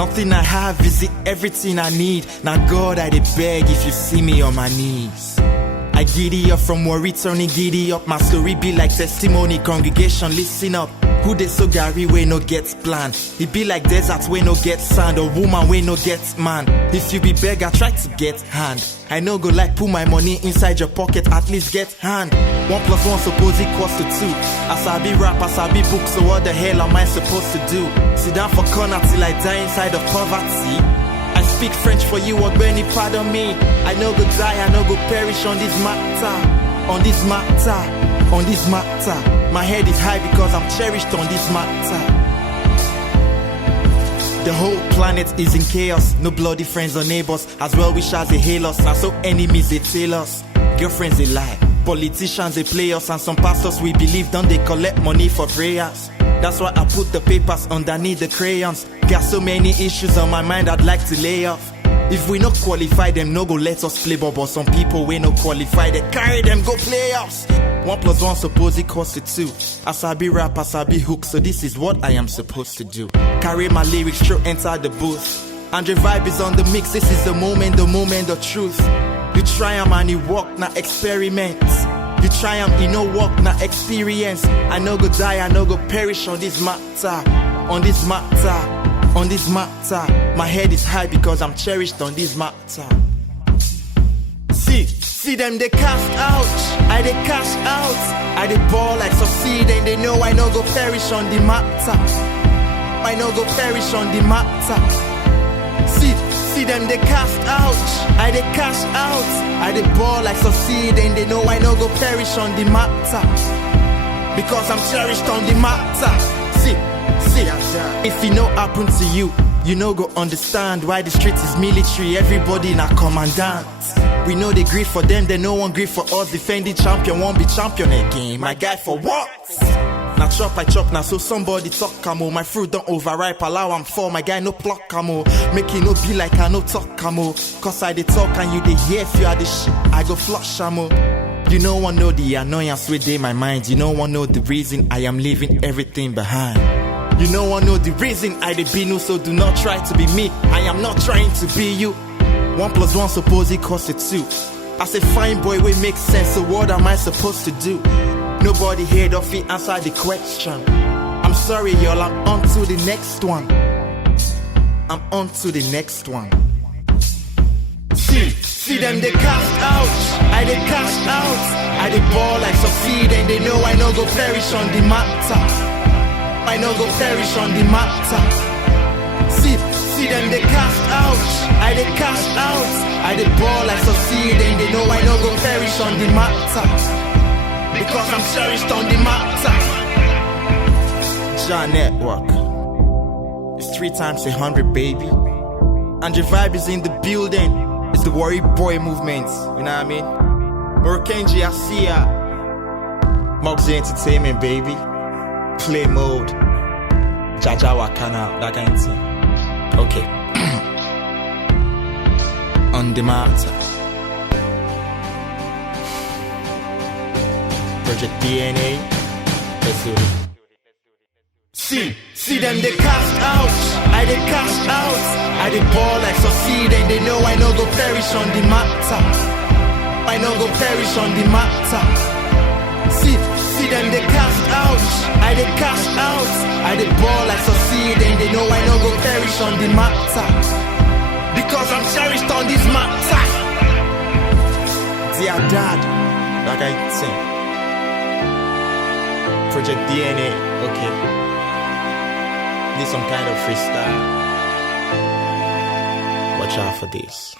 Nothing I have is it everything I need. Now God I dey beg if you see me on my knees. I giddy up from worry turning giddy up. My story be like testimony, congregation listen up. Who they so Gary way no get plan? It be like desert way no get sand, or woman way no get man. If you be beggar, try to get hand. I know go like put my money inside your pocket, at least get hand. 1 + 1 suppose equals to 2. As I be rap, as I be book, so what the hell am I supposed to do? Sit down for corner till I die inside of poverty. I speak French for you, Ogbeni, pardon me. I no go die, I no go perish on this matter. On this matter. On this matter, my head is high because I'm cherished on this matter. The whole planet is in chaos. No bloody friends or neighbors. As well wishers they hail us. Now so enemies they tail us. Girlfriends they lie. Politicians they play us. And some pastors we believe don't they collect money for prayers. That's why I put the papers underneath the crayons. Got so many issues on my mind I'd like to lay off. If we not qualify them, no go let us play ball. But some people we no qualify, they carry them go playoffs. 1 + 1 suppose equals to 2. As I be rap, as I be hook, so this is what I am supposed to do. Carry my lyrics through, enter the booth. Andre Vibe is on the mix, this is the moment of truth. You try and you walk, now experiment. You try and you no walk, now experience. I no go die, I no go perish on this matter. On this matter. On this matter, my head is high because I'm cherished on this matter. See them they cast out, I they cash out. I they ball like succeed and they know I no go perish on the matter. I no go perish on the matter. See them they cast out, I they cash out. I they ball like succeed and they know I no go perish on the matter. Because I'm cherished on the matter. See, if it no happen to you, you no go understand why the street is military, everybody na commandant. We know they grieve for them, they no one grieve for us. Defending champion won't be champion again. My guy for what? Now chop I chop now so somebody talk camo. My fruit don't overripe, allow I'm for my guy no pluck camo. Make it no be like I no talk camo. Cause I they talk and you they hear if you are the shit, I go flush camo. You no one know the annoyance within my mind. You no one know the reason I am leaving everything behind. You no one know the reason I dey be new, so do not try to be me. I am not trying to be you. 1 + 1 suppose equals to 2. As a fine boy we make sense, so what am I supposed to do? Nobody heard of it answer the question. I'm sorry y'all, I'm on to the next one. I'm on to the next one. See them they cast out, I they cash out. I they ball like succeed and they know I no go perish on the matter. I no go perish on the matter. See them they cast out, I they cash out. I they ball like succeed and they know I no go perish on the matter. Because I'm cherished on the matter. Jah Network. It's 3 times 100, baby. Andre Vibe is in the building. It's the Worry Boy movement. You know what I mean? Murakenji Asia. Moxie Entertainment, baby. Play mode. Jaja Wakana, that kind of thing. Okay. On the matter. Project DNA. Let's do it. See them they cast out, I they cash out. I they ball like succeed and they know I no go perish on the matter. I no go perish on the matter. See them they cast out, I they cash out. I they ball like succeed and they know I no go perish on the matter. Because I'm cherished on this matter. Dear dad, like I say. Project DNA, okay. Need some kind of freestyle. Watch out for this.